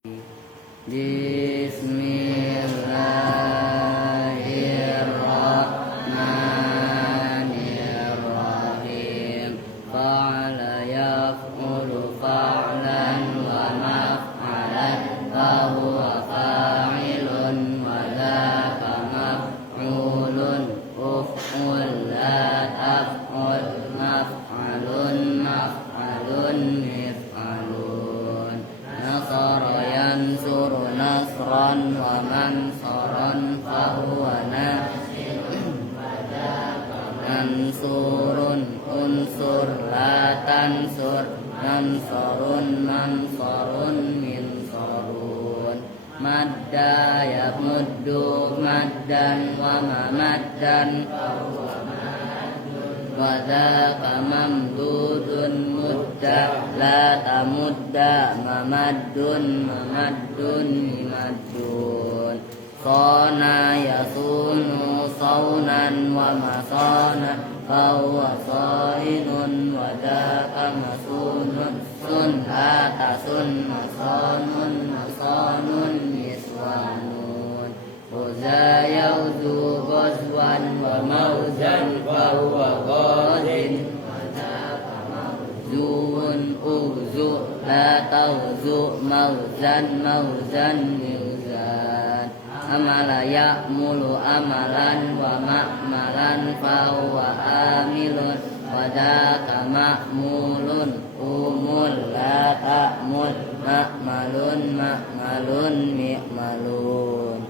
Bismillahirrahmanirrahim. Fa'ala yaf'ulu fa'lan wa maf'alan fahuwa fa'ilun wa dhaka maf'ulun uf'ul la taf'ul maf'alun maf'alun mif'alun nasara yansuru nasran wa mansaran fahuwa mansurun unsur la tansur mansarun mansarun minsarun madda yamuddu maddan wa mamaddan wa dhaka mamdudun mudda la tamudda mamaddun mamaddun mimaddun sona yasunu saunan wa masana fahuwa sainun wa dhaka masunun sun atasun masanun masanun miswanun uza yauzu ghazwan wa mauzan fahuwa ghazin wa dhaka mauzuun uzu la tauzu mauzan mauzan mizan amala ya'mulu amalan wa ma'malan fahuwa amilun wa dhaka ma'mulun umul la ta'mul ma'malun ma'malun mi'malun.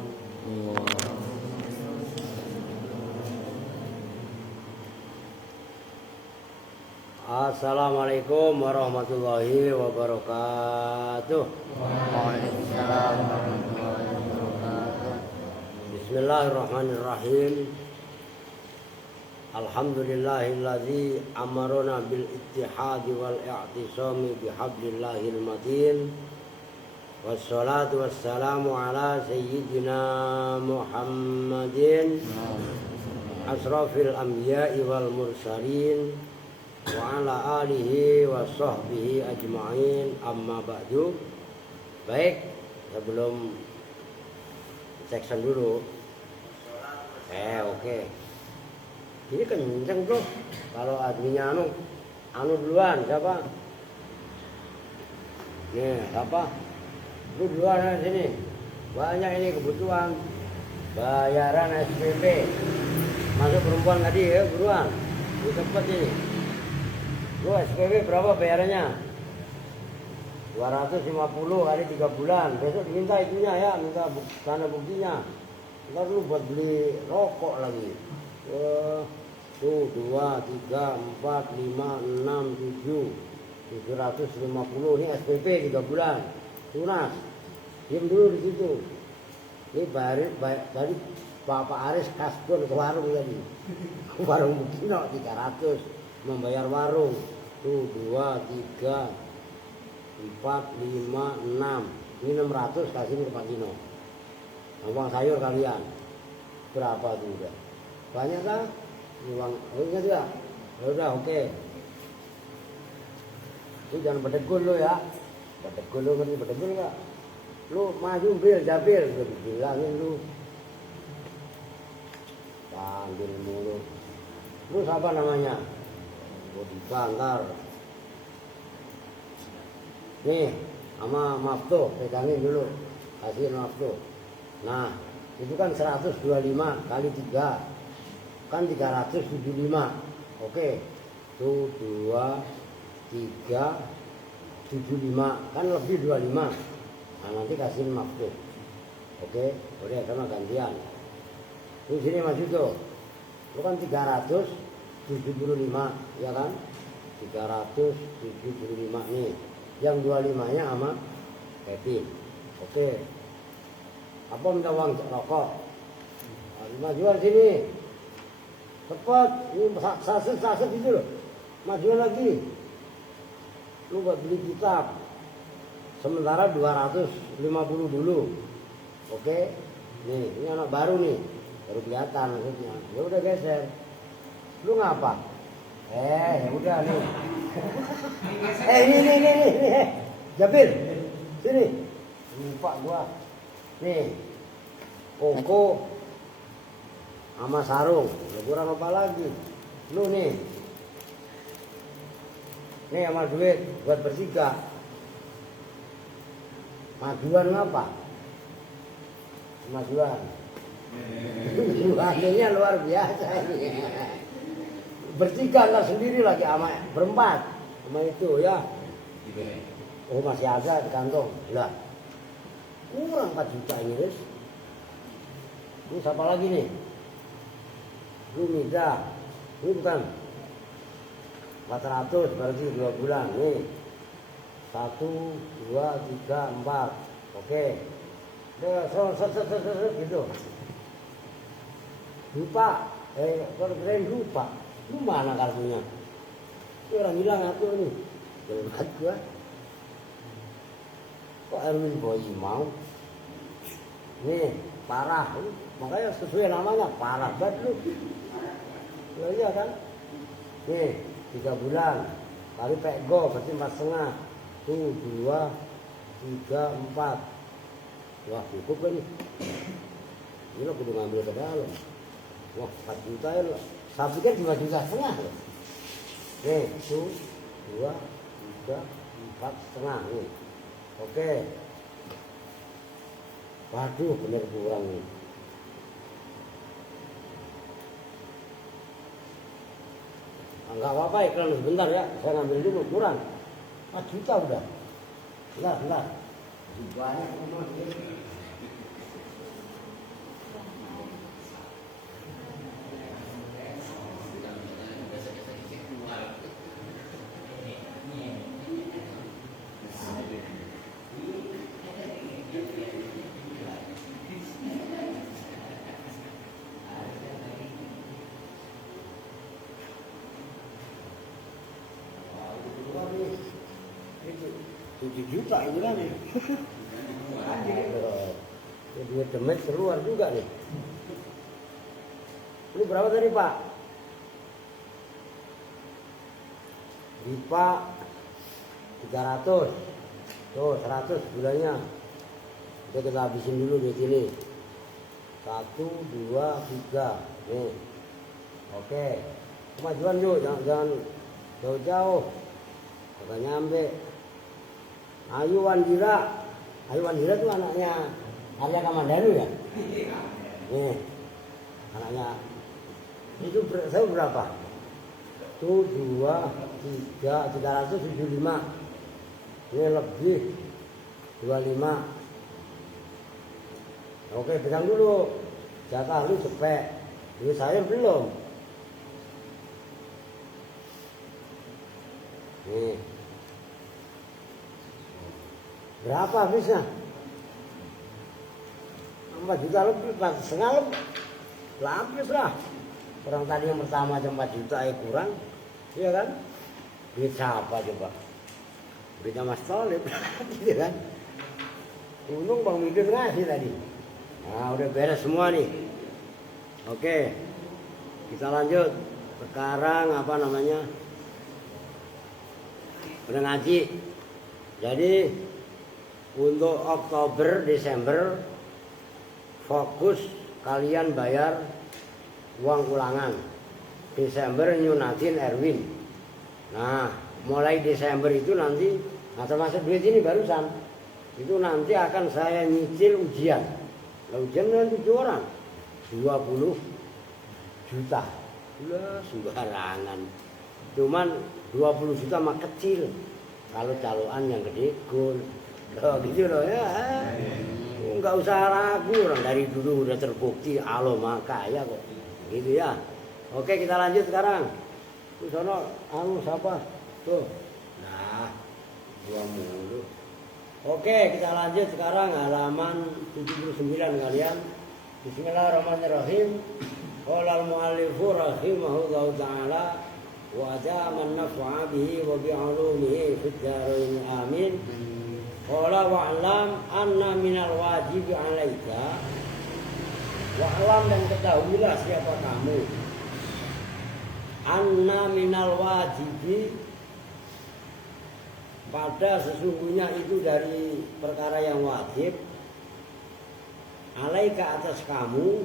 Assalamualaikum warahmatullahi wabarakatuh. Waalaikumsalam warahmatullahi wabarakatuh. Bismillahirrahmanirrahim. Alhamdulillahilladzi amarona bil ittihadi wal i'tisami bihablillahil matin. Wassalatu wassalamu ala sayyidina Muhammadin asrafil anbiya'i wal mursalin wa ala alihi wa sahbihi ajma'in, amma ba'du. Baik, sebelum section dulu. Oke. Ini kenceng bro. Kalau adminnya anu duluan siapa? Nih, siapa? Lu duluan sini. Banyak ini kebutuhan. Bayaran SPP. Masuk perempuan tadi ya, buruan. Lu cepet ini. Lu SPP berapa bayarannya? 250 kali 3 bulan. Besok diminta itunya ya, minta tanda buktinya. Ntar lu buat beli rokok lagi. Tuh 2, 3, 4, 5, 6, 7 750. Ini SPP 3 bulan. Tunas. Diam dulu di situ. Ini tadi Pak Aris kasbon ke warung tadi. Warung bukti 300. Membayar warung. Tuh 2, 3, 4, 5, 6. Ini 600 kasihin ke Pak Dino. Uang sayur kalian berapa tuh udah? Banyak kan? Uang, ingat ya? Udah oke. Lu jangan bedegul lu ya. Bedegul lu, ngerti bedegul gak? Lu maju bil, jabil, gue bilangin lu. Panggil mulu. Lu siapa namanya? Gue dibantar. Nih, sama Maftu, pegangin dulu. Kasihin Maftu. Nah, itu kan 125 kali 3. Kan 375. Oke. Itu 2, 3, 75. Kan lebih 25. Nah, nanti kasihin Maftu. Oke, udah sama gantian. Terus sini Mas Yudo. Lu kan 375, ya kan? 375 nih. Yang 25-nya sama Kevin. Oke. Apa minta uang rokok? Majuan sini. Cepat. Ini saset itu loh. Majuan lagi. Lu buat beli kitab. Sementara 250 dulu. Oke. Nih, ini anak baru nih. Baru kelihatan maksudnya. Ya udah geser. Lu ngapa? Ya udah nih. Ini. Jabil. Sini. Lupa gua. Nih. Koko sama sarung. Lu kurang apa lagi? Lu nih. Nih sama duit buat bertiga. Majuan apa? Majuan. Majuannya luar biasa ini. Bertiga nggak sendiri lagi sama berempat. Sama itu ya. Oh masih ada di kantong. Lah. Kurang 4 juta ini, Riz. Ini siapa lagi nih? Lu Mida. Ini bukan 400 berarti 2 bulan. Nih 1, 2, 3, 4. Oke. Gitu. Lupa. Kalau keren lupa. Lu mana kartunya? Ini orang hilang aku nih. Jelas gua. Kok Erwin Boy mau? Nih, parah. Makanya sesuai namanya, parah banget lu. Iya kan? Nih, 3 bulan. Kali pego, berarti 4,5. Tuh, 2, 3, 4. Wah, cukup kan nih. Ini lo kudu ngambil ke dalam. Wah, 4 juta ya lo. Saya pikir 2,5 juta loh. Nih, 1, 2, 3, 4,5 nih. Oke. Waduh, bener kurang nih. Enggak apa-apa, iklan sebentar ya. Saya ngambil dulu, kurang 4 juta udah. Bentar. Banyak umur ini. Juta ini kan nih. Duit demet keluar juga nih. Ini berapa tadi Pak? Dipa 300. Tuh 100 bulannya. Udah kita habisin dulu di sini. 1, 2, 3. Nih. Oke. Kemajuan yuk, jangan jauh-jauh. Agak nyampe. Ayu Wandira itu anaknya Arya Kamandanu ya? Nih, anaknya itu saya berapa? Tuh 2, 3, 375. Ini lebih 25. Oke, pegang dulu. Jatah lu cepet. Ini saya belum. Nih. Berapa habisnya? 4 juta lebih, 4,5 lebih. Habis lah. Orang tadi yang pertama aja 4 juta kurang. Iya kan? Duit siapa coba? Duitnya Mas Tolib. Iya kan? Untung Bang Midun ngasih tadi. Nah udah beres semua nih. Oke. Kita lanjut. Sekarang apa namanya? Udah ngaji. Jadi untuk Oktober, Desember fokus kalian bayar uang ulangan. Desember nyunatin Erwin. Nah, mulai Desember itu nanti, nah termasuk duit ini barusan, itu nanti akan saya nyicil ujian. Nah, ujian nanti 7 orang, 20 juta. Udah sembarangan. Cuman 20 juta mah kecil. Kalau calokan yang gede gol. Oh gitu loh ya. Enggak usah ragu, orang dari dulu udah terbukti Allah Maha Kaya kok. Gitu ya. Oke, kita lanjut sekarang. Tuh sono, siapa? Tuh. Nah, gua mulu. Oke, kita lanjut sekarang halaman 79 kalian. Bismillahirrahmanirrahim. Qala al-mu'allifu rahimahullahu ta'ala wa ajaman naf'a bihi wa bi'ulumihi fid dharain amin. Qala wa'lam anna minal wajibi 'alaika. Wa'lam dan ketahuilah siapa kamu. Anna minal wajibi pada sesungguhnya itu dari perkara yang wajib alaika atas kamu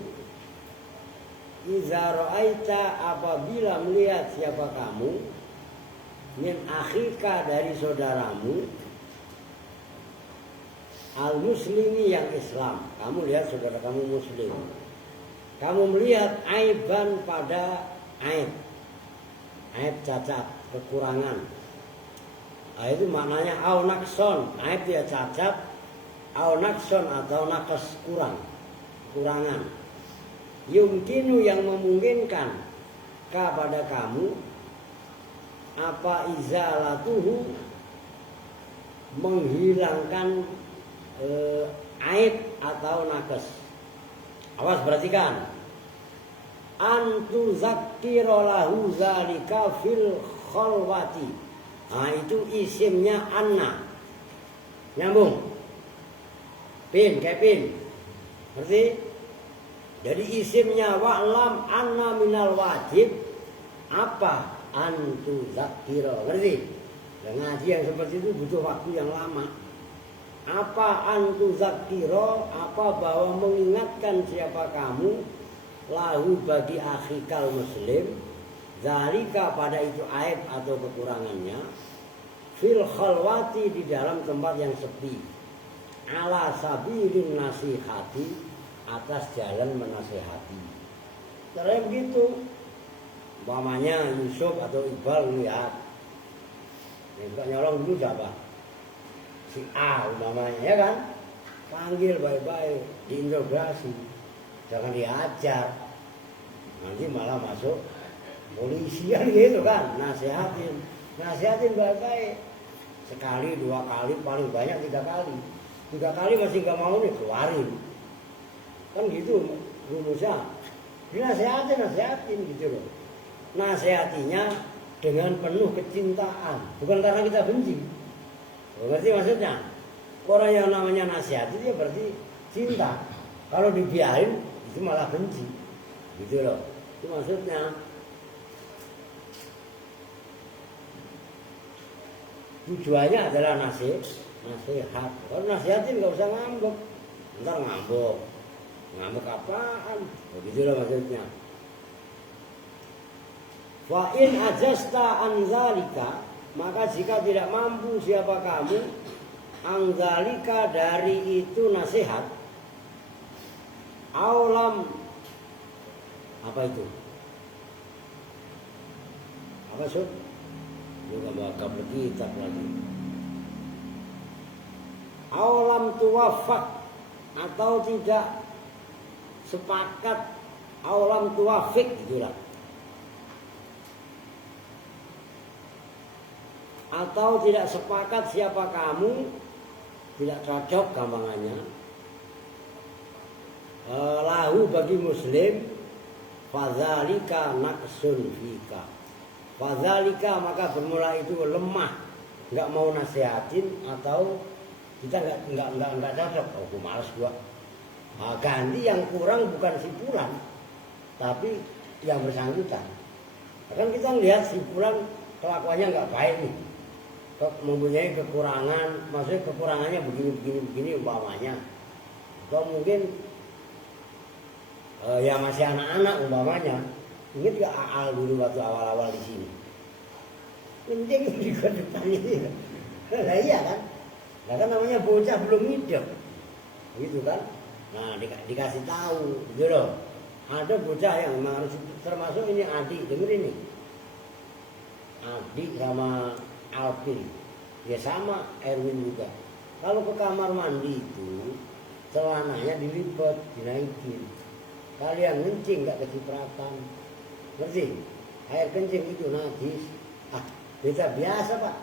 iza ra'aita apabila melihat siapa kamu min akhika dari saudaramu al muslimi yang Islam. Kamu lihat saudara kamu muslim, kamu melihat aiban pada aib cacat, kekurangan. Nah, itu maknanya au nakson, aib dia cacat, au nakson atau nakes kurangan. Yumkinu yang memungkinkan kepada kamu apa izalatuhu menghilangkan aib atau nakes. Awas perhatikan. Antu zakkira lahu zalika fil khalwati. Nah itu isimnya anna. Nyambung. Pin, kayak pin. Ngerti? Jadi isimnya wa'lam anna minal wajib apa? Antu zakkira. Ngerti? Dan ngaji yang seperti itu butuh waktu yang lama. Apa antu zakkira? Apa bahwa mengingatkan siapa kamu lahu bagi akhikal muslim zalika pada itu aib atau kekurangannya fil khalwati di dalam tempat yang sepi ala sabilin nasihati atas jalan menasihati. Caranya begitu. Umpamanya Yusuf atau Iqbal lihat Iqbal nyolong dulu siapa? Si A umpamanya, ya kan? Panggil baik-baik, diinterogasi, jangan diajar, nanti malah masuk polisian gitu kan. Nasihatin baik-baik, sekali, 2 kali, paling banyak 3 kali. 3 kali masih nggak mau nih, keluarin. Kan gitu rumusnya. Nasihatin gitu loh. Nasihatinya dengan penuh kecintaan, bukan karena kita benci. Berarti maksudnya orang yang namanya nasihat itu ya berarti cinta. Kalau dibiarin itu malah benci, gitu loh. Itu maksudnya. Tujuannya adalah nasihat. Kalau nasihatin nggak usah ngambek, ntar ngambek apaan? Begitu loh maksudnya. Fa in ajasta an zalika, maka jika tidak mampu siapa kamu an zalika dari itu nasihat, aulam apa itu? Apa sud? Juga bakal kitab lagi. Aulam tuwafak atau tidak sepakat, aulam tuwafik gitulah. Atau tidak sepakat siapa kamu, tidak cocok gampangannya. Lahu bagi muslim, fadzalika naqsun fika. Fadzalika maka bermula itu lemah, nggak mau nasihatin atau kita nggak cocok. Oh, gue malas gua. Nah, ganti yang kurang bukan si Fulan, tapi yang bersangkutan. Kan kita lihat si Fulan kelakuannya nggak baik nih, mempunyai kekurangan, maksudnya kekurangannya begini umpamanya, atau mungkin ya masih anak-anak umpamanya. Ingat gak Aal dulu waktu awal-awal di sini? Penting di depan ini. Nah iya kan? Nah kan namanya bocah belum hidup, gitu kan? Nah dikasih tahu, gitu loh. Ada bocah yang memang harus, termasuk ini adik, dengerin nih. Adik sama Alvin, ya sama Erwin juga. Kalau ke kamar mandi itu celananya dilipet, dinaikin. Kalian kencing nggak kecipratan, ngerti? Air kencing itu najis. Kita biasa pak.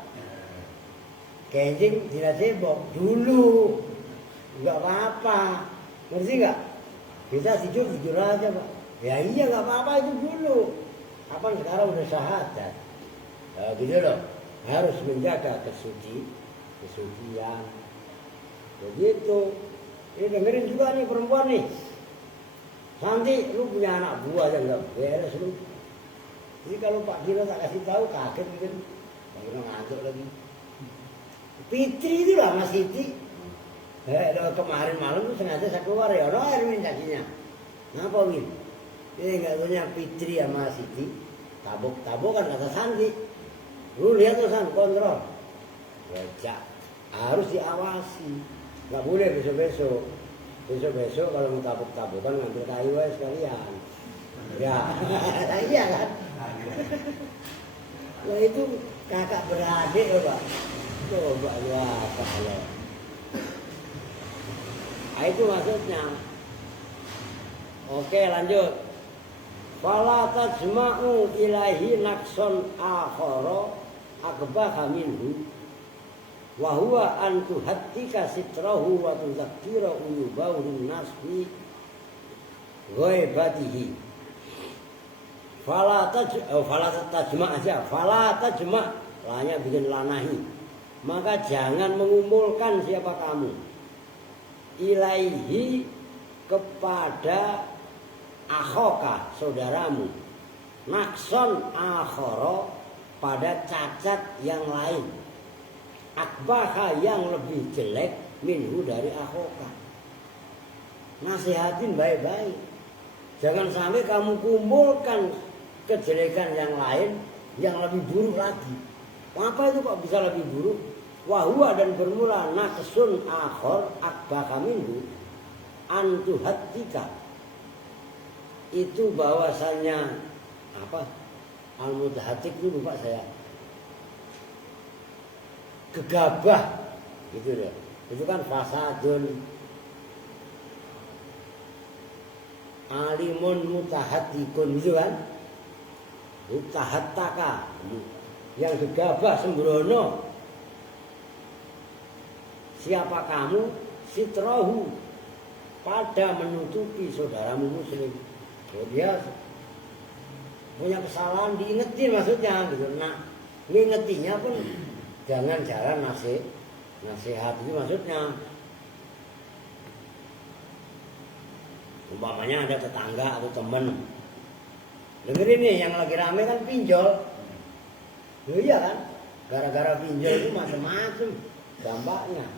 Kencing tidak cebok dulu, nggak apa-apa, ngerti nggak? Kita jujur aja pak. Ya iya nggak apa-apa itu dulu. Kapan sekarang udah syahadat, gitu loh. Harus menjaga kesucian. Begitu. Ini dengerin juga nih perempuan nih. Nanti lu punya anak buah yang nggak beres lu. Jadi kalau Pak Gino tak kasih tahu kaget gitu. Pak Gino ngantuk lagi. Fitri itu lah Mas Siti. Kemarin malam tuh sengaja saya keluar ya, ono Erwin cacinya. Ngapa Win? Ini nggak taunya Fitri sama Siti. Tabok-tabokan kata Santi. Lu lihat tuh San, kontrol. Wajah harus diawasi. Nggak boleh besok-besok. Besok-besok kalau mau tabok-tabokan ngambil kayu aja sekalian. Ya, iya kan? Nah itu kakak beradik loh Pak. Coba ya kalau. Nah, itu maksudnya. Oke lanjut. Fala tajma'u ilahi nakson akhara akbaha minhu wa huwa an tuhattika sitrahu wa tuzakkira uyubahu nasbi ghaibatihi. Fala tajma' aja. Fala tajma' lahnya bikin lanahi. Maka jangan mengumpulkan siapa kamu ilaihi kepada akhoka saudaramu nakson akhara pada cacat yang lain akbaha yang lebih jelek minhu dari akhoka. Nasihatin baik-baik, jangan sampai kamu kumpulkan kejelekan yang lain yang lebih buruk lagi. Apa itu kok bisa lebih buruk? Wahua dan bermula naksun akhor akbaha minhu antuhatika. Itu bahwasanya apa? Al-Mutahatik itu lupa saya. Gegabah gitu deh. Itu kan fasadun alimun mutahatikun gitu kan. Mutahattaka yang gegabah sembrono. Siapa kamu? Sitrahu pada menutupi saudaramu muslim. Oh, dia punya kesalahan diingetin maksudnya gitu. Nah, ngingetinya pun jangan cara nasihat itu maksudnya. Umpamanya ada tetangga atau teman. Dengerin nih yang lagi rame kan pinjol. Loh iya kan? Gara-gara pinjol itu macam-macam dampaknya.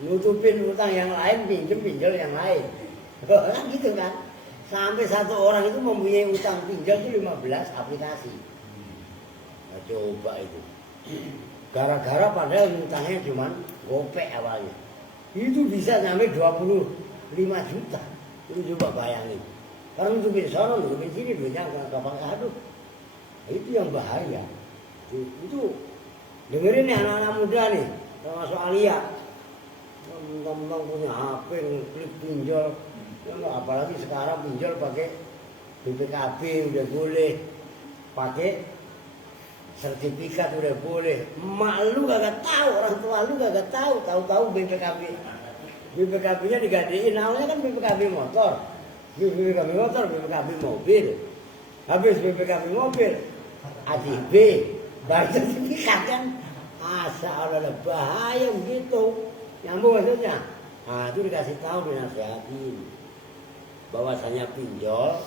Nutupin utang yang lain, pinjol yang lain. Kan gitu kan? Sampai satu orang itu mempunyai utang pinjol itu 15 aplikasi. Nah, coba itu. Gara-gara padahal utangnya cuma gopek awalnya. Itu bisa sampai 25 juta. Itu coba bayangin. Karena nutupin sono, nutupin sini duitnya gak pakai aduh. Itu yang bahaya. Itu dengerin nih anak-anak muda nih, termasuk Alia. Mentang-mentang punya HP klik pinjol. Apalagi sekarang pinjol pakai BPKB udah boleh, pakai sertifikat udah boleh. Emak lu gak tahu, orang tua lu gak tahu BPKB. BPKB-nya digadein, awalnya kan BPKB motor, BPKB mobil. Habis BPKB mobil, ADB, baru sertifikat kan. Asa Allah bahaya begitu. Nyambung maksudnya. Nah itu dikasih tahu, dinasihatin bahwasanya pinjol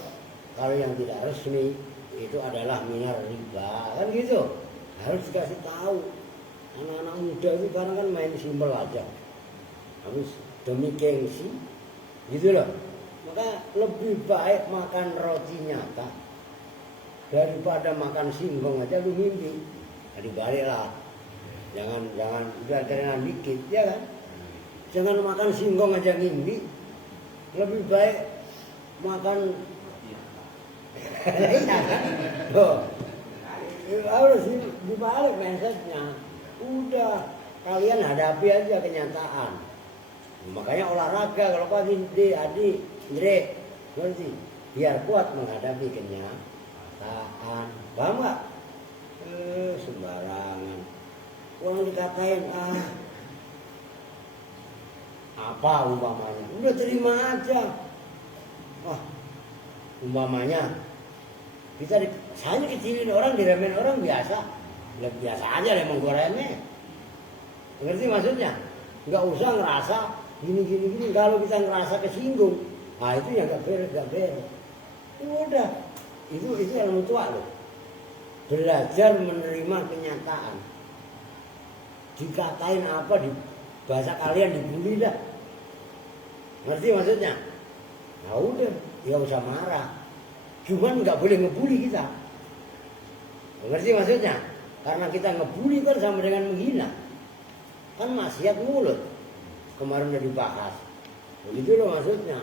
kalau yang tidak resmi itu adalah minar riba kan gitu. Harus dikasih tahu. Anak-anak muda itu sekarang kan main simpel aja. Harus demi gengsi gitu loh. Maka lebih baik makan roti nyata daripada makan singkong aja lu mimpi. Jadi baliklah. Jangan udah dikit ya kan. Jangan makan singkong aja ngimpi. Lebih baik makan loh, harus dibalik mindsetnya. Udah kalian hadapi aja kenyataan. Makanya olahraga kalau pagi adik Andre ngerti biar kuat menghadapi kenyataan. Paham nggak? Sembarangan orang dikatain apa umpamanya udah terima aja. Wah, umpamanya saya kecilin orang, diremehin orang biasa. Biasa aja emang gue remeh. Ngerti maksudnya? Nggak usah ngerasa gini. Kalau kita ngerasa kesinggung, nah itu yang gak beres. Udah, itu ilmu tua loh. Belajar menerima kenyataan. dikatain apa di bahasa kalian dibully dah. Ngerti maksudnya? Nah udah, ya usah marah. Cuman nggak boleh ngebully kita. Ngerti maksudnya? Karena kita ngebully kan sama dengan menghina. Kan maksiat mulut. Kemarin udah dibahas. Begitu loh maksudnya.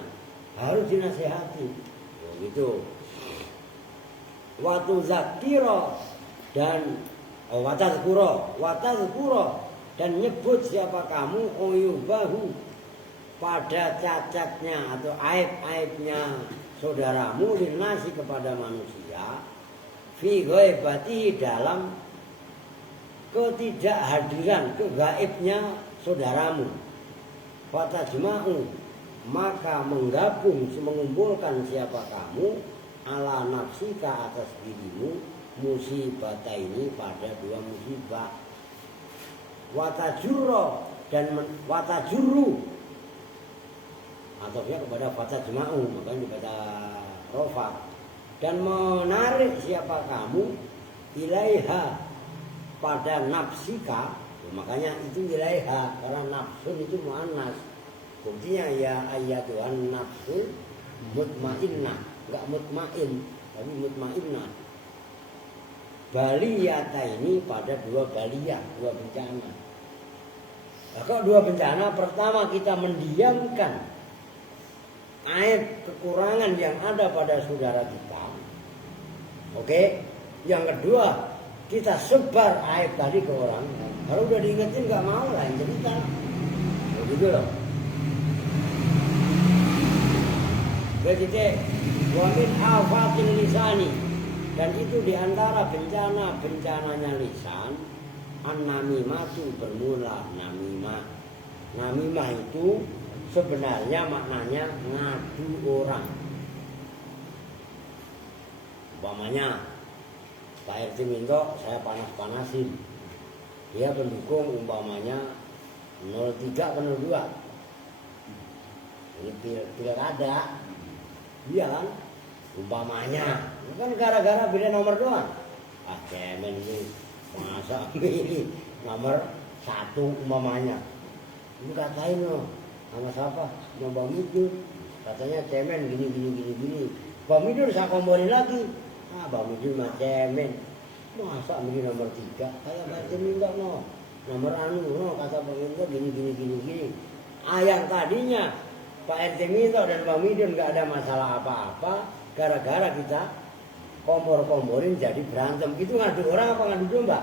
Harus dinasihati. Begitu. Watu zakiro dan watazkuro dan nyebut siapa kamu oyubahu pada cacatnya atau aib-aibnya saudaramu linasi kepada manusia fi ghaibati dalam ketidakhadiran kegaibnya saudaramu fatajma'u maka mengumpulkan siapa kamu ala nafsika atas dirimu musibah ini pada dua musibah watajurro dan watajuru ataunya kepada fatajma'u makanya dibaca rofa dan menarik siapa kamu ilaiha pada nafsika makanya itu ilaiha karena nafsun itu muannas buktinya ya ayatuhan nafsul mutmainnah enggak mutmain tapi mutmainnah baliyata ini pada dua baliyah, dua bencana. Nah, kalau dua bencana pertama kita mendiamkan aib kekurangan yang ada pada saudara kita. Oke? Yang kedua, kita sebar aib tadi ke orang. Kalau udah diingetin nggak mau lah yang cerita. Begitu loh. Begitu. Wa min afatil lisani. Dan itu diantara bencana-bencananya lisan an-namimatu bermula namimah. Namimah itu sebenarnya maknanya ngadu orang. Umpamanya Pak RT minta saya panas-panasin. Dia pendukung umpamanya 03 ke 02. Ini pilkada. Iya kan? Umpamanya kan gara-gara beda nomor doang. Cemen ini masa ini nomor 1 umpamanya. Ini katain loh sama siapa? Sama Bang Midun. Katanya cemen gini. Bang Midun saya komporin lagi. Bang Midun mah cemen. Masa ini nomor 3 kayak berarti enggak no. Nomor no kata Bang Midun gini. Yang tadinya Pak RT Minto dan Bang Midun enggak ada masalah apa-apa. Gara-gara kita kompor-komporin jadi berantem. Itu ngadu orang apa ngadu domba?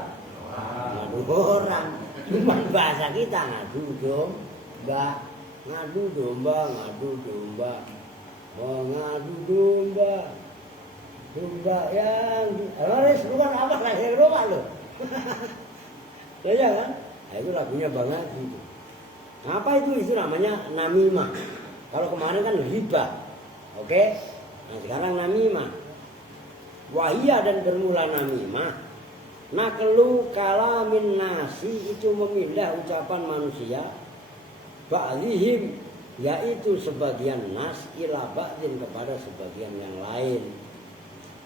Ngadu orang. Cuma bahasa kita ngadu domba. Ngadu domba. Mengadu domba. Domba yang Loris bukan apa lahir domba lo. Ya kan? Nah, itu lagunya banget gitu. Apa itu? Itu namanya namimah. Kalau kemarin kan riba. Oke? Nah sekarang namimah. Wahia dan bermula namimah. Naklu kalamin nasi itu memindah ucapan manusia. Ba'dihim yaitu sebagian nas ila ba'din kepada sebagian yang lain.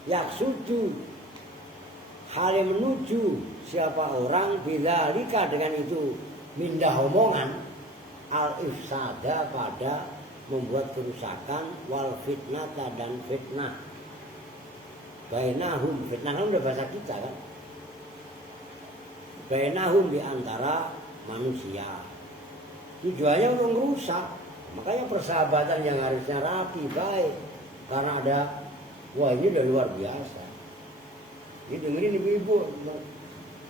Yaksudu hal yang menuju siapa orang bila lika dengan itu mindah omongan al-ifsada pada membuat kerusakan wal fitnata dan fitnah. Bainahum fitnah kan udah bahasa kita kan. Bainahum di antara manusia. Tujuannya untuk merusak. Makanya persahabatan yang harusnya rapi baik karena ada wah ini udah luar biasa. Ini dengerin ibu-ibu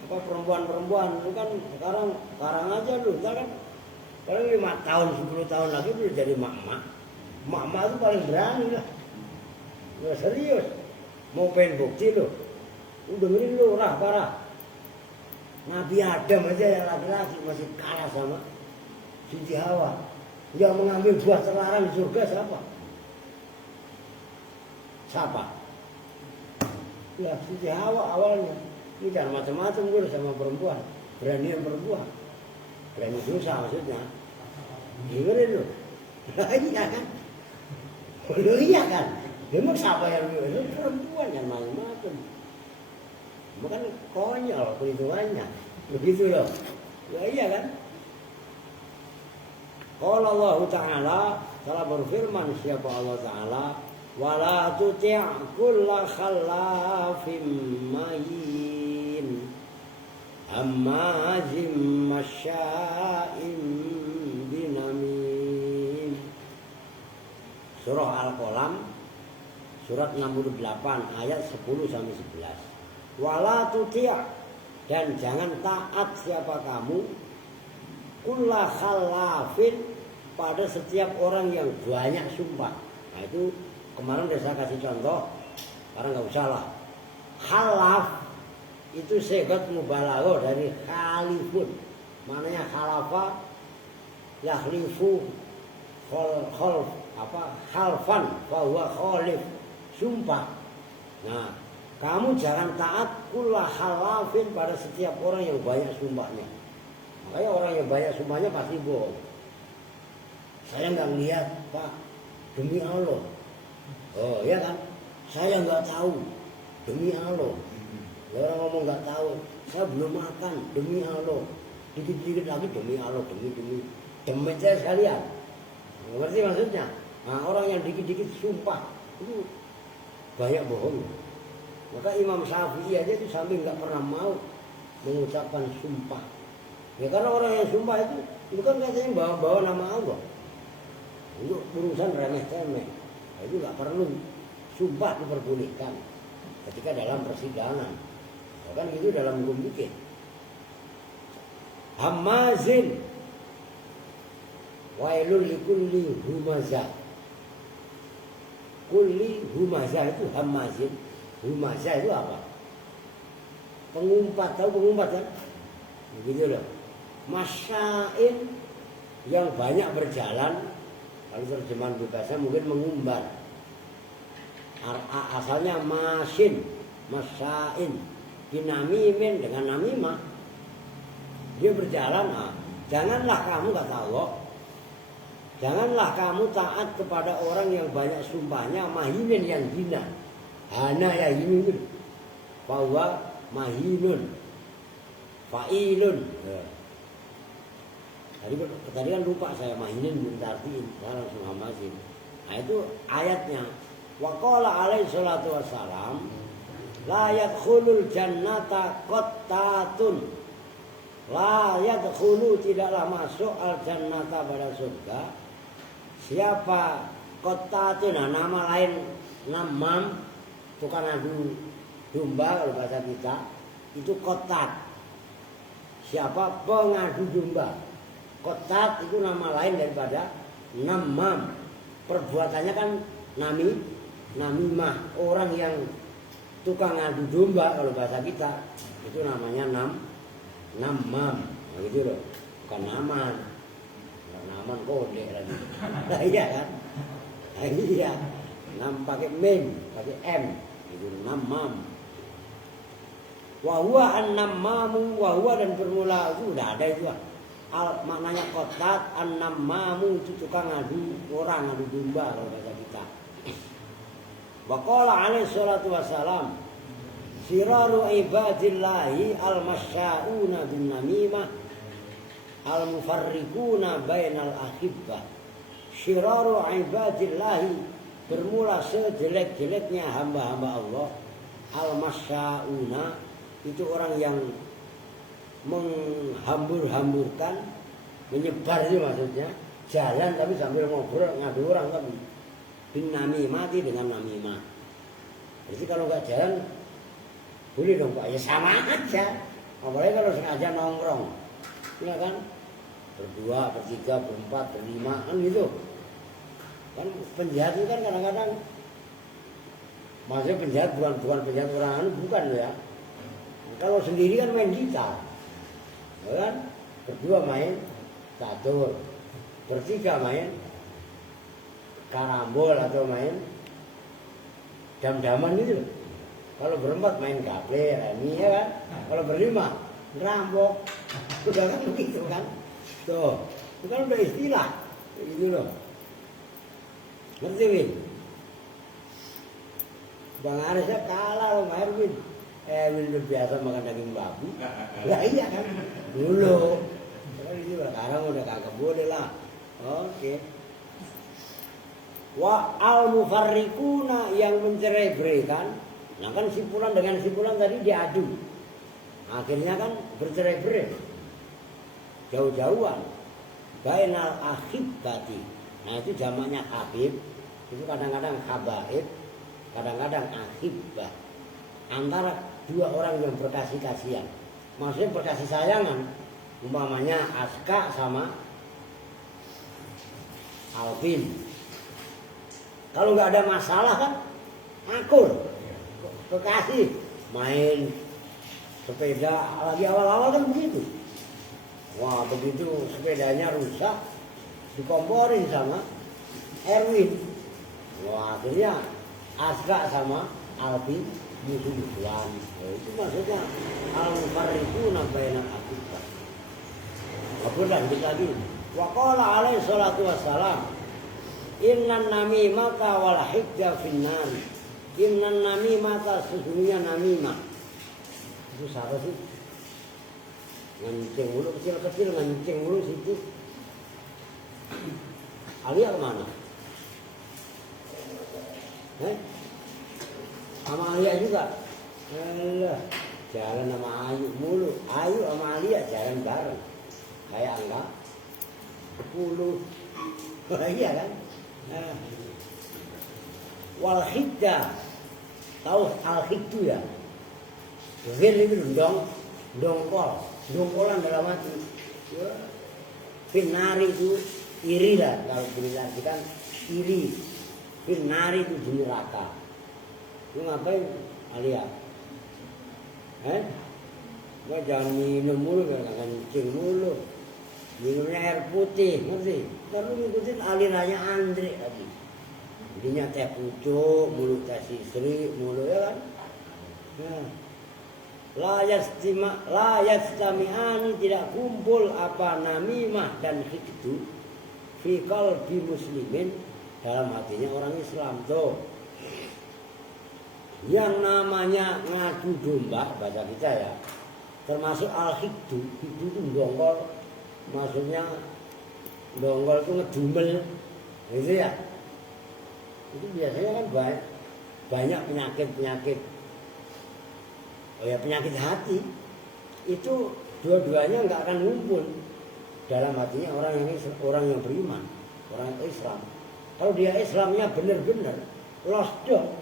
apa perempuan-perempuan itu kan sekarang aja lu kan kalau 5 tahun, 10 tahun lagi udah jadi mak-mak. Mak-mak itu paling berani lah. Udah serius. Mau pengen bukti loh. Udah dengerin lu, parah. Nabi Adam aja yang laki-laki masih kalah sama Siti Hawa. Yang mengambil buah terlarang di surga siapa? Siapa? Ya Siti Hawa awalnya. Ini kan macam-macam gue sama perempuan. Beranian perempuan. Berani dosa maksudnya. Dengerin loh. Iya kan? Loh iya kan? Memang siapa yang itu perempuan yang macam-macam. Bukan konyol perhitungannya. Begitu loh. Ya iya kan? Qala Allah Ta'ala, telah berfirman siapa Allah Ta'ala, wala tuti' kulla khallafim mahin hammazim masya'im binamin. Surah Al-Qalam surat 68 ayat 10 sampai 11. Wala tuti' dan jangan taat siapa kamu kulla khallafin pada setiap orang yang banyak sumpah. Nah itu kemarin udah saya kasih contoh, karena nggak usah lah. Khalaf itu sebat mubalaghah dari khalifun. Maknanya khalafa yakhlifu khalfan bahwa khalif sumpah. Nah, kamu jangan taat kulla khalafin pada setiap orang yang banyak sumpahnya. Makanya orang yang banyak sumpahnya pasti bohong. Saya nggak lihat Pak, demi Allah. Oh ya kan? Saya nggak tahu, demi Allah. Orang ngomong nggak tahu, saya belum makan, demi Allah. Dikit-dikit lagi demi Allah, demi saya sekalian. Ngerti maksudnya? Nah orang yang dikit-dikit sumpah itu banyak bohong. Maka Imam Syafi'i aja itu sampai nggak pernah mau mengucapkan sumpah. Ya karena orang yang sumpah itu kan katanya bawa nama Allah. Untuk urusan remeh-temeh. Nah, itu nggak perlu sumpah diperbolehkan ketika dalam persidangan. Bahkan itu dalam hukum fikih. Hamazin wailul likulli humazah. Kulli humazah itu hamazin. Humazah itu apa? Pengumpat, tahu pengumpat kan? Begitu loh. Masya'in yang banyak berjalan. Kalau terjemahan bebasnya mungkin mengumbar. Asalnya masin, masya'in. Binamimin dengan namimah. Dia berjalan. Nah, janganlah kamu kata Allah. Janganlah kamu taat kepada orang yang banyak sumpahnya, mahinin yang hina. Hana ya ini bahwa mahinun fa'ilun. Tadi kan lupa saya mahinin mintartiin, saya langsung hamasin. Nah itu ayatnya. Wa qala alaihi salatu wassalam la yadkhulul jannata qattatun. La yadkhulu tidaklah masuk al jannata pada surga. Siapa qattatun? Nah, nama lain namam, tukang adu domba kalau bahasa kita itu qattat. Siapa pengadu domba? Qattat itu nama lain daripada namam. Perbuatannya kan namimah, orang yang tukang adu domba kalau bahasa kita itu namanya namam. Nah, gitu loh. Bukan naman. Naman kode lagi. Nah, iya kan? Nah, iya. Nam pakai mim, pakai m. Itu namam. Wahwa an-namamu, wahwa dan bermula itu udah ada itu. Maknanya qattat an-namamu itu tukang adu orang, adu domba kalau bahasa kita. Wa qala alaihi salatu wassalam siraru ibadillahi al-masya'una bin namimah al-mufarriquna bainal ahibbah. Siraru ibadillahi bermula sejelek-jeleknya hamba-hamba Allah. Al-masya'una itu orang yang menghambur-hamburkan, menyebar itu maksudnya, jalan tapi sambil ngobrol ngadu orang tapi bin namimah dengan namimah. Jadi kalau nggak jalan boleh dong Pak, ya sama aja. Apalagi kalau sengaja nongkrong, ya kan, berdua, bertiga, berempat, berlima kan gitu. Kan penjahat itu kan kadang-kadang, maksudnya penjahat bukan penjahat orang, bukan ya. Kalau sendiri kan main gitar, ya kan? Berdua main catur, bertiga main karambol atau main dam-daman gitu. Kalau berempat main gaple, remi ya kan? Kalau berlima ngerampok, udah kan begitu kan? Tuh, itu kan udah istilah, gitu loh. Ngerti Win? Bang Arisnya kalah loh Win. Win udah biasa makan daging babi. Lah iya kan? Dulu Sekarang udah kagak boleh lah. Oke. Wa al mufarriquna yang mencerai-beraikan. Nah kan simpulan dengan simpulan tadi diadu. Akhirnya kan bercerai-berai. Jauh-jauhan. Bainal akhibati. Nah itu jamaknya habib. Itu kadang-kadang habaib, kadang-kadang akhibah. Antara dua orang yang berkasih-kasihan. Maksudnya berkasih sayangan. Umpamanya Aska sama Alvin. Kalau nggak ada masalah kan akur, kekasih, main sepeda. Lagi awal-awal kan begitu. Wah begitu sepedanya rusak, dikomporin sama Erwin. Wah akhirnya Aska sama Alvin musuh-musuhan. Itu maksudnya al-mufarriquna bainal akhibah. Kemudian lagi. Wa qala alaihi salatu wassalam, innan namimata wal hijja finnar. Innan namimata sesungguhnya namimah. Itu siapa sih? Ngancing mulu kecil-kecil ngancing mulu situ. Alia kemana? Sama Alia juga. Alah, jalan sama Ayu mulu. Ayu sama Alia jalan bareng. Kayak enggak 10. Iya kan? Wal hiddah. Tahu al hiddu ya? Zil itu dongkol. Dongkolan dalam hati. Finari itu iri lah. Kalau diartikan iri. Finari itu di neraka. Lu ngapain Alia? Gua jangan minum mulu, jangan kencing mulu. Minumnya air putih, ngerti? Tapi ngikutin alirannya Andre tadi. Jadinya teh pucuk, mulu teh sisri, mulu ya kan? La yastami'ani tidak kumpul apa namimah dan hikdu fi qalbi muslimin dalam hatinya orang Islam tuh. Yang namanya ngadu domba bahasa kita ya, termasuk al-hikdu. Hikdu itu dongkol, maksudnya dongkol itu ngedumel gitu ya. Itu biasanya kan banyak penyakit-penyakit. Oh ya, penyakit hati itu dua-duanya nggak akan ngumpul dalam hatinya orang yang beriman, orang Islam. Kalau dia Islamnya benar-benar lost dog,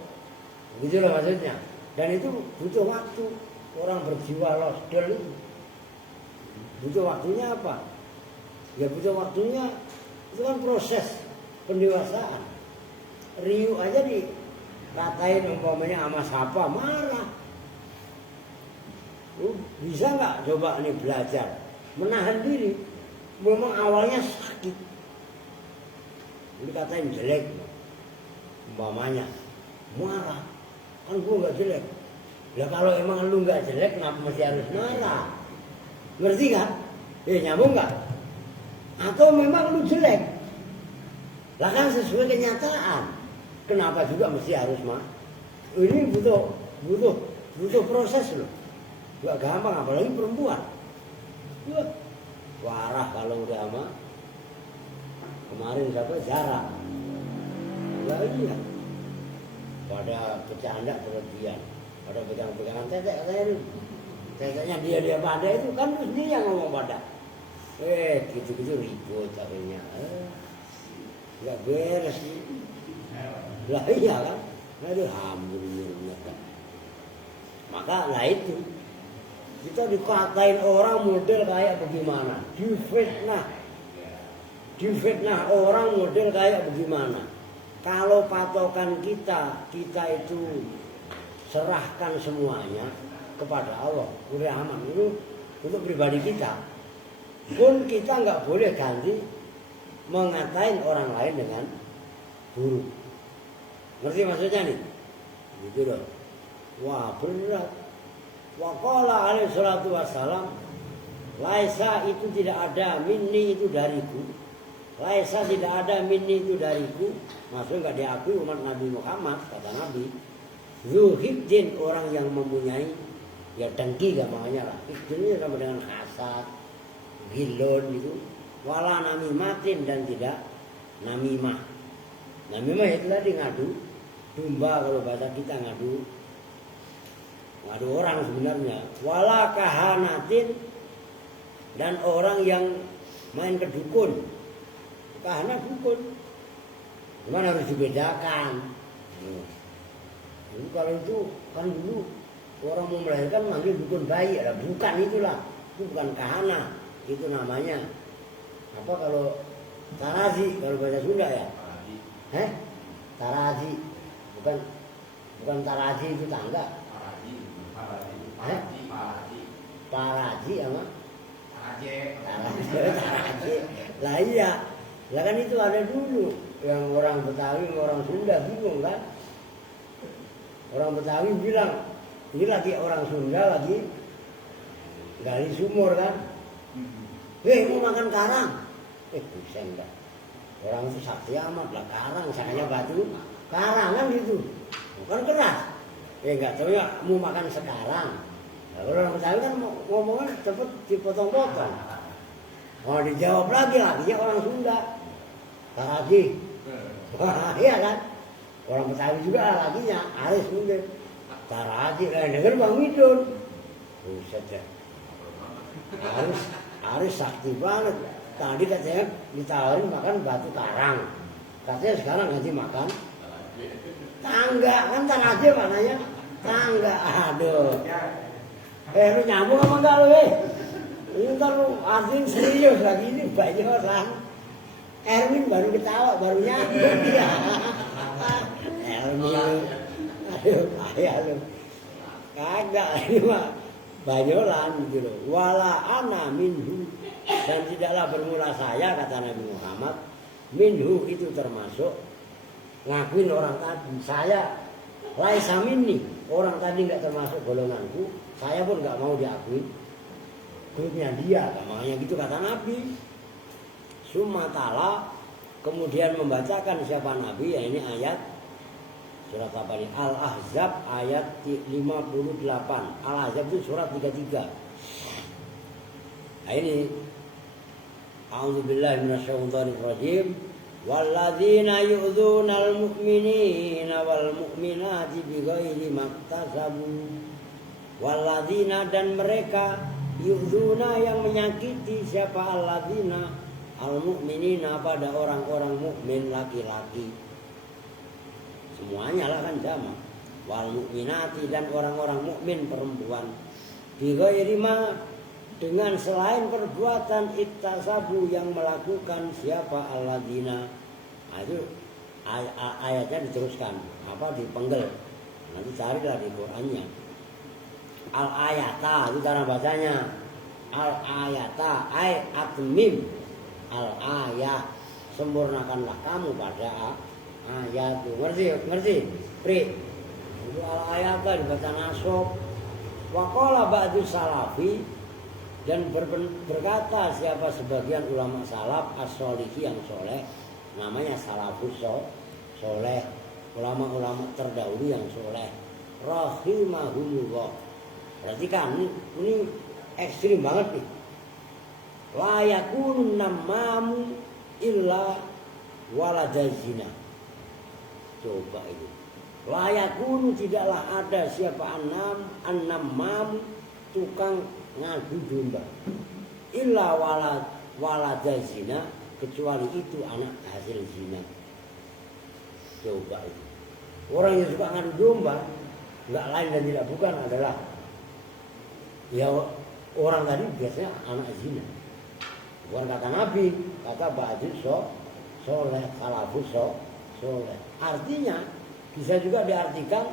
begitulah maksudnya. Dan itu butuh waktu. Orang berjiwa lost dog itu butuh waktunya apa? Ya butuh waktunya itu kan proses pendewasaan. Riu aja dikatain umpamanya sama siapa marah. Bisa nggak coba nih belajar menahan diri? Memang awalnya sakit, dikatain jelek, umpamanya marah. Kan gue nggak jelek. Ya kalau emang lu nggak jelek, kenapa mesti harus marah? Ngerti kan? Nyambung nggak? Atau memang lu jelek? Lah kan sesuai kenyataan. Kenapa juga mesti harus marah? Ini butuh proses loh. Gak gampang, apalagi perempuan. Warah kalau udah sama kemarin siapa Zara. Lah iya. Pada bercanda berlebihan, pada pegang-pegangan tetek katanya. Teteknya dia pada itu kan terus dia yang ngomong pada. Gitu-gitu ribut akhirnya. Gak beres. Lah iya kan. Aduh alhamdulillah. Maka lah itu. Kita dikatain orang model kayak bagaimana, difitnah orang model kayak bagaimana. Kalau patokan kita itu serahkan semuanya kepada Allah, udah aman. Itu untuk pribadi kita. Pun kita nggak boleh ganti mengatain orang lain dengan buruk. Ngerti maksudnya nih? Gitu loh. Wah berat. Wa qala alaihi salatu wassalam, laisa itu tidak ada, minni itu dariku. Laisa tidak ada, minni itu dariku. Maksudnya enggak diakui umat Nabi Muhammad, kata Nabi. Zuhiddin orang yang mempunyai ya dengki gampangnya lah. Hikdin sama dengan hasad, gilun itu, wala namimatin dan tidak namimah. Namimah itu tadi ngadu domba, kalau bahasa kita ngadu orang sebenarnya. Wala kahanatin dan orang yang main ke dukun. Kahana dukun. Cuman harus dibedakan. Jadi kalau itu kan dulu orang mau melahirkan manggil dukun bayi, bukan itulah. Itu bukan kahana, itu namanya apa kalau tarazi, kalau bahasa Sunda ya? Tarazi. Bukan tarazi itu tangga. Tarazi apa? Tarazi. Lah iya. Lah kan itu ada dulu yang orang Betawi, orang Sunda bingung kan? Orang Betawi bilang, ini lagi orang Sunda lagi gali sumur kan? Mau makan karang? Buset enggak. Orang itu sakti amat lah, karang, sakanya batu, karang kan gitu. Bukan keras. Enggak tahu ya mau makan sekarang. Nah, orang Betawi kan ngomongnya cepet dipotong-potong. Oh dijawab lagi ya orang Sunda. Taraji. Iya kan? Orang Betawi juga laginya, Aris mungkin. Taraji lah, denger Bang Midun. Buset ya. Aris sakti banget. Tadi katanya ditawarin makan batu karang. Katanya sekarang ganti makan tangga, kan taraji maknanya tangga. Aduh. Lu nyambung apa enggak lu Ini ntar lu artinya serius lagi ini banyak orang. Erwin baru ketawa, baru nyambung dia. Erwin, aduh, ayah lu. Kagak, ini mah banyolan gitu loh. Wala ana minhu, dan tidaklah bermula saya, kata Nabi Muhammad. Minhu itu termasuk ngakuin orang tadi. Saya laisa minni, orang tadi nggak termasuk golonganku. Saya pun nggak mau diakui grupnya dia, makanya gitu kata Nabi. Sumatala kemudian membacakan siapa Nabi, ya ini ayat surat apa ini? Al-Ahzab ayat 58. Al-Ahzab itu surat 33. Nah ini A'udzubillahi minasyaitonirrajim. Walladzina yu'dzunal mu'minina wal mu'minati bighairi maktasabu. Walladzina dan mereka yu'dzuna yang menyakiti siapa alladzina al-mu'minina pada orang-orang mukmin laki-laki. Semuanya lah kan sama. Wal mu'minati dan orang-orang mukmin perempuan. Bighairi ma dengan selain perbuatan ittasabu yang melakukan siapa alladzina. Nah, itu ayatnya diteruskan apa dipenggal. Nanti carilah di Qur'annya. Al-ayata itu cara bacanya. Al-ayata ay atmim al-ayat, sempurnakanlah kamu pada ayat itu. Ngerti? Pri. Itu al-ayata dibaca nasab. Wa qala ba'du salafi, dan berkata siapa sebagian ulama salaf as-solihi yang soleh, namanya salafus soleh, ulama-ulama terdahulu yang soleh, rahimahumullah. Perhatikan ini ekstrim banget nih. La yakun namamu illa waladazina. Coba ini. La yakun tidaklah ada siapa an-namam tukang ngadu domba. Illa waladazina, kecuali itu anak hasil zina. Coba itu. Orang yang suka ngadu domba enggak lain dan tidak bukan adalah ya orang tadi biasanya anak zina. Bukan kata Nabi, kata ba'du soleh, salafus soleh. Artinya bisa juga diartikan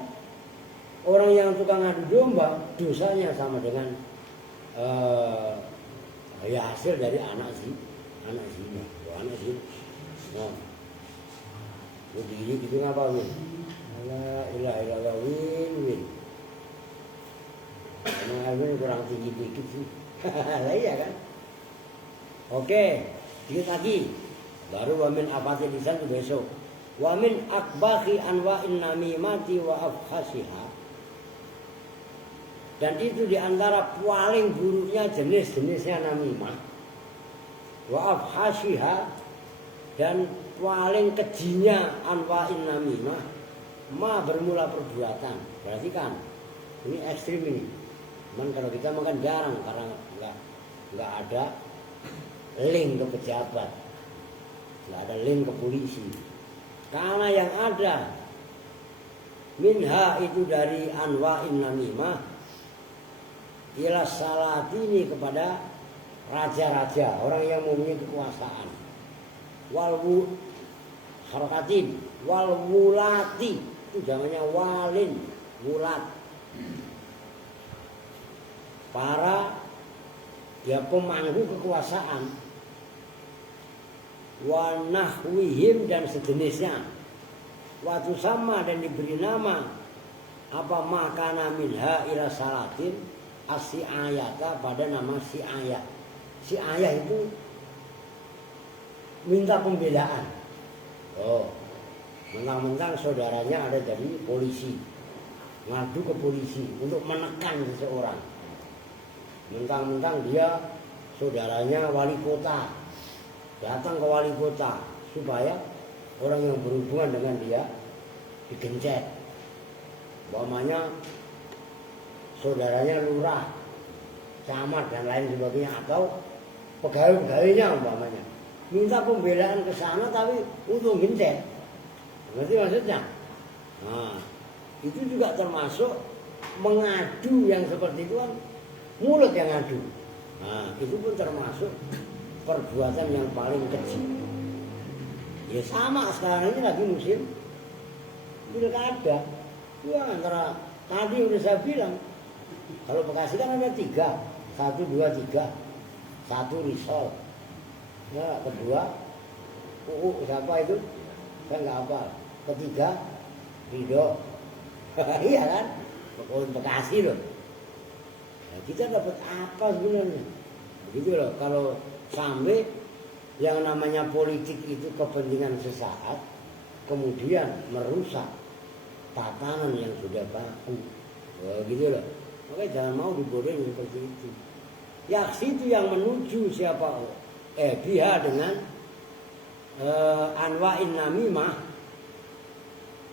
orang yang tukang ngadu domba dosanya sama dengan ya hasil dari anak zina. Anak zina. Nah, jadi gitu ngapa win? La ilaha illallah win. Emang Alvin kurang tinggi dikit sih. Lah iya kan? Oke, dikit lagi. Baru wamin apatil lisan itu besok. Wamin akbahi anwa'in namimati wa afkhasiha. Dan itu diantara paling buruknya jenis-jenisnya namimah. wa afhashiha, dan paling kejinya anwa'in namimah, ma bermula perbuatan. Berarti kan ini ekstrim ini. Cuman kalau kita makan jarang karena nggak ada link ke pejabat, nggak ada link ke polisi. Karena yang ada minha itu dari anwa'in namimah ila salatini, kepada raja-raja, orang yang mempunyai kekuasaan, wal harakatin, wal wulati, itu namanya walin, wulat, para ya pemangku kekuasaan, wa nahwihim, dan sejenisnya, waktu sama, dan diberi nama apa makana minha ila salatin asi ayata, pada nama si ayat. Si ayah itu minta pembelaan. Oh, mentang-mentang saudaranya ada dari polisi, ngadu ke polisi untuk menekan seseorang. Mentang-mentang dia saudaranya wali kota, datang ke wali kota supaya orang yang berhubungan dengan dia digencet. Umpamanya saudaranya lurah, camat, dan lain sebagainya, atau pegawai-pegawainya umpamanya minta pembelaan ke sana tapi untuk gencet. Ngerti maksudnya? Nah, itu juga termasuk mengadu yang seperti itu kan, mulut yang ngadu. Nah, itu pun termasuk perbuatan yang paling kecil. Ya sama, sekarang ini lagi musim pilkada. Ya antara tadi udah saya bilang, kalau Bekasi kan ada 3, 1, 2, 3, 1 risol, ya, kedua siapa itu saya nggak hafal, ketiga Ridho. Iya kan, Bekasi loh. Nah, kita dapat apa sebenarnya? Begitu loh, kalau sampai yang namanya politik itu kepentingan sesaat, kemudian merusak tatanan yang sudah baku. Gitu loh. Makanya jangan mau dibodohin seperti itu. Yaksi itu yang menuju siapa? Biha dengan anwa'in namimah.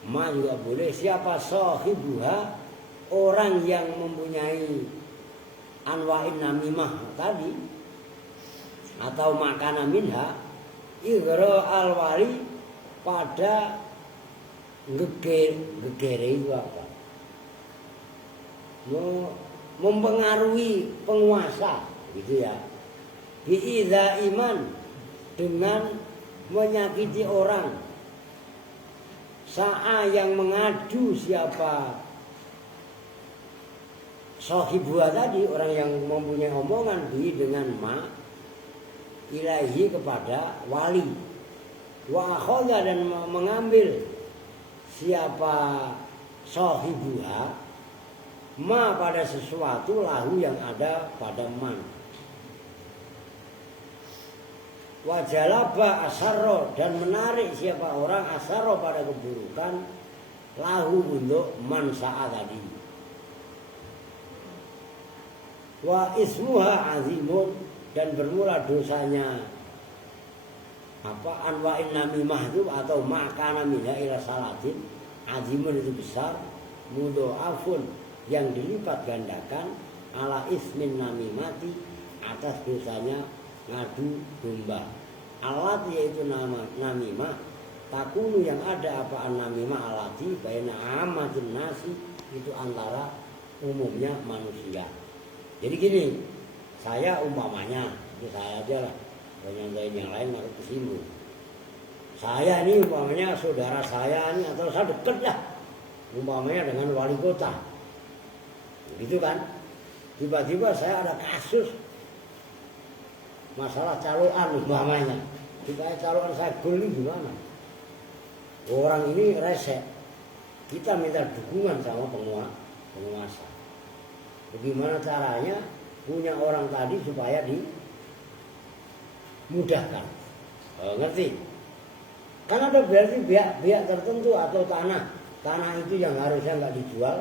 Ma juga boleh. Siapa sahibuha, orang yang mempunyai anwa'in namimah tadi, atau makana minha, ighra al-wali, pada gegere itu apa? Mempengaruhi penguasa, gitu ya. Biidza iman, dengan menyakiti orang. Sa'a, yang mengadu siapa? Sahibua tadi, orang yang mempunyai omongan, bi dengan ma, ilahi, kepada wali. Wa akhadha, dan mengambil siapa sahibua, ma, pada sesuatu, lahu, yang ada pada man. Wajalaba asarro, dan menarik siapa orang asarro, pada keburukan, lahu, untuk man sa'a tadi. Wa ismuha azimun, dan bermula dosanya apa anwa'in namimah itu, atau makana minha ila salatin, azimun itu besar, mudho'afun, yang dilipat gandakan, ala ismin namimati, atas dosanya ngadu domba. Alat, yaitu nama namimah, takunu, yang ada apaan namimah, alati baina amatin nasi, itu antara umumnya manusia. Jadi gini, saya umpamanya, itu saya aja lah, yang lain harus kesinggung. Saya ini umpamanya saudara saya ini, atau saya dekat lah umpamanya dengan wali kota, gitu kan. Tiba-tiba saya ada kasus masalah calokan umpamanya, supaya calokan saya gol ini gimana? Orang ini resek, kita minta dukungan sama penguasa. Bagaimana caranya punya orang tadi supaya dimudahkan? Ngerti? Karena ada berarti pihak tertentu atau tanah itu yang harusnya nggak dijual,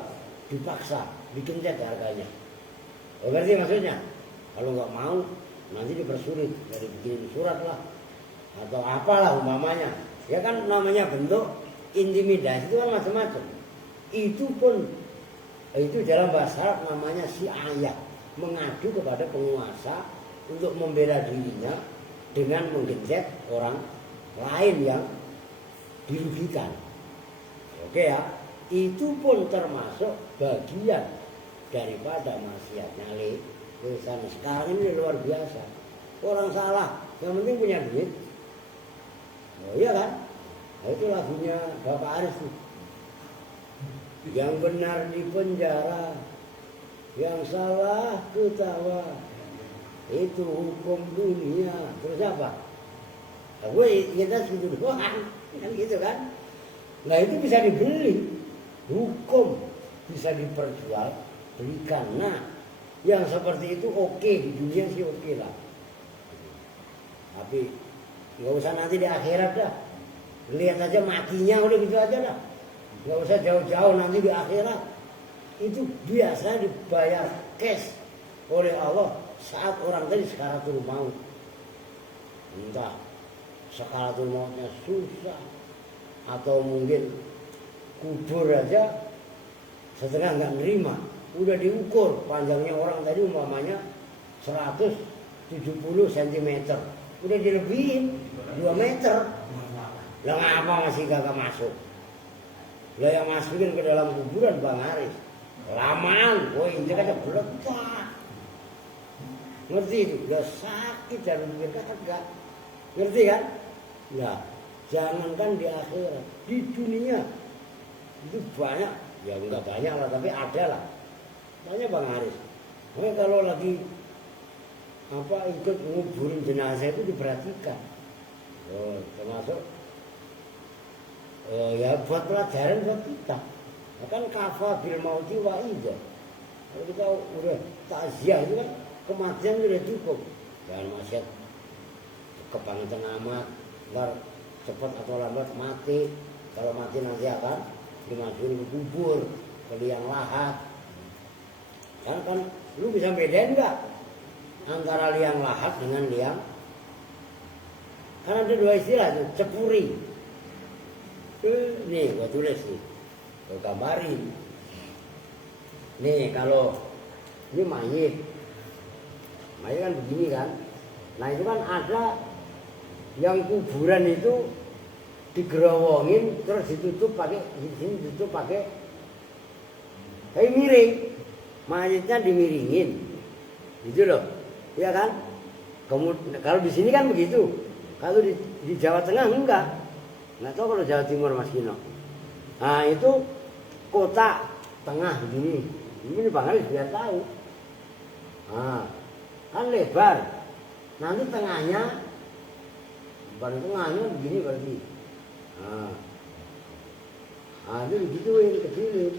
dipaksa, dikencet harganya. Ngerti maksudnya? Kalau nggak mau, nanti dipersulit dari bikin surat lah atau apalah umpamanya. Ya kan namanya bentuk intimidasi itu kan macam-macam. Itu pun itu dalam bahasa Arab namanya si'ayah, mengadu kepada penguasa untuk membela dirinya dengan menggencet orang lain yang dirugikan. Oke ya, itu pun termasuk bagian daripada maksiat nyale. Sekarang ini luar biasa. Orang salah, yang penting punya duit. Oh iya kan? Nah, itu lagunya Bapak Aris tuh. Yang benar di penjara, yang salah ketawa. Itu hukum dunia. Terus apa? Nah, gue kita segitu doang, kan gitu kan? Nah itu bisa dibeli, hukum bisa diperjual belikan. Nah yang seperti itu oke, di dunia sih oke lah. Tapi nggak usah nanti di akhirat dah. Lihat aja matinya udah gitu aja lah. Nggak usah jauh-jauh nanti di akhirat. Itu biasa dibayar cash oleh Allah saat orang tadi sakaratul maut. Entah sakaratul mautnya susah atau mungkin kubur aja setengah nggak nerima. Udah diukur panjangnya orang tadi umpamanya 170 cm. Udah dilebihin 2 meter. Lah ngapa masih gak masuk? Lah yang masukin ke dalam kuburan Bang Aris. Lamaan, woi ini kan beletak. Ngerti itu? Udah sakit dan mikir kagak. Ngerti kan? Nah, jangankan di akhirat, di dunia itu banyak, ya enggak banyak lah, tapi ada lah. Tanya Bang Aris, kalau lagi ikut nguburin jenazah itu diperhatikan. Oh, termasuk ya buat pelajaran buat kita. Kan kafa bil mauti wa idza. Kalau kita udah takziah itu kan kematian sudah cukup. Jangan maksiat kebangetan amat, ntar cepat atau lambat mati. Kalau mati nanti akan dimasukin ke kubur, ke liang lahat. Kan lu bisa bedain nggak antara liang lahat dengan liang? Kan ada dua istilah tuh, cepuri. Nih gua tulis nih, gua gambarin. Nih kalau ini mayit kan begini kan. Nah itu kan ada yang kuburan itu digerowongin terus ditutup pakai di sini ditutup pakai kayak miring, mayitnya dimiringin, gitu loh, ya kan? Kemudian kalau di sini kan begitu, kalau di Jawa Tengah enggak, nggak tahu kalau Jawa Timur Mas Kino. Nah itu kota tengah begini, ini Bang Aris biar tahu. Nah, kan lebar, nanti tengahnya, baru tengahnya begini berarti. Nah itu digituin, kecilin.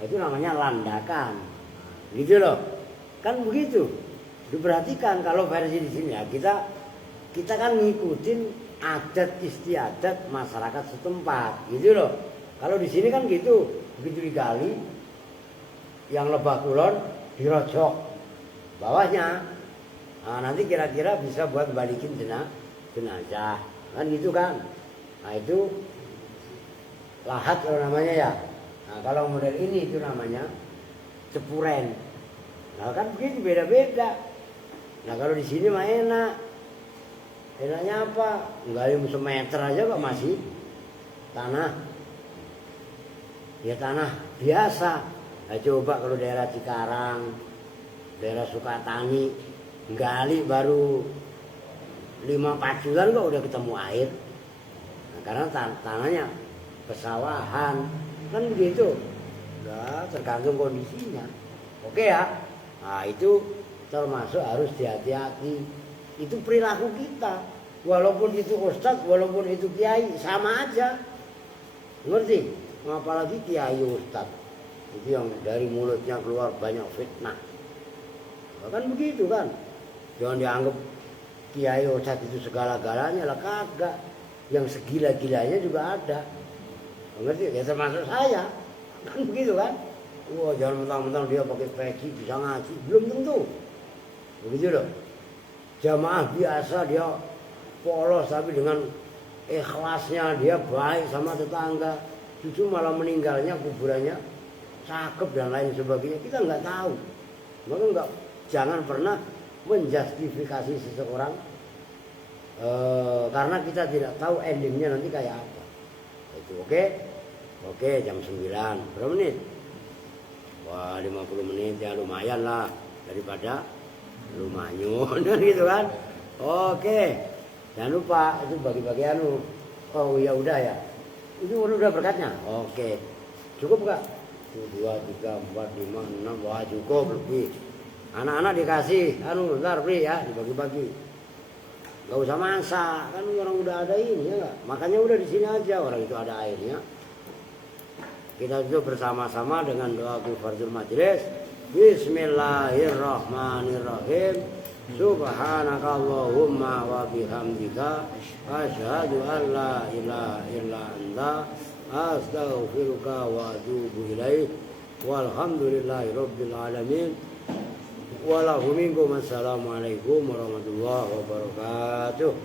Itu namanya landakan, gitu loh, kan begitu. Diperhatikan kalau versi di sini ya kita kan ngikutin adat istiadat masyarakat setempat, gitu loh. Kalau di sini kan gitu, begitu digali, yang lebah kulon dirojok bawahnya, nah, nanti kira-kira bisa buat balikin jenazah, kan gitu kan. Nah itu lahat kalau namanya ya. Nah kalau model ini itu namanya cepuren. Nah kan begitu beda-beda. Nah kalau di sini mah enak. Enaknya apa? Gali semeter aja kok masih tanah. Ya tanah biasa. Nah coba kalau daerah Cikarang, daerah Sukatani, gali baru 5-4 bulan kok udah ketemu air. Nah, karena tanahnya pesawahan kan begitu. Nah, tergantung kondisinya. Oke ya. Nah itu termasuk harus hati-hati. Itu perilaku kita. Walaupun itu ustadz, walaupun itu kiai, sama aja. Ngerti? Apalagi kiai ustadz. Itu yang dari mulutnya keluar banyak fitnah. Nah, kan begitu kan. Jangan dianggap kiai ustadz itu segala-galanya lah, kagak. Yang segila-gilanya juga ada. Ngerti? Ya termasuk saya. Kan begitu kan. Wah jangan mentang-mentang dia pakai peci bisa ngaji. Belum tentu. begitu loh. Jamaah biasa dia polos tapi dengan ikhlasnya dia baik sama tetangga, justru malah meninggalnya kuburannya cakep dan lain sebagainya, kita nggak tahu. Maka jangan pernah menjustifikasi seseorang karena kita tidak tahu endingnya nanti kayak apa. Itu oke, jam 9 berapa menit? Wah 50 menit ya lumayan lah daripada lumayan gitu kan. Oke, jangan lupa itu bagi-bagi anu. Oh ya udah ya, itu udah berkatnya. Oke, cukup nggak? 1, 2, 3, 4, 5, 6, wah cukup lebih. Anak-anak dikasih anu ntar beli ya, dibagi-bagi. Gak usah masak, kan orang udah ada ini ya. Makanya udah di sini aja, orang itu ada airnya. Kita itu bersama-sama dengan doa kifaratul majelis. Bismillahirrahmanirrahim. Subhanakallahumma wa bihamdika asyhadu an la ilaha illa anta astaghfiruka wa atubu ilaik. Walhamdulillahi rabbil alamin. Assalamualaikum warahmatullahi wabarakatuh.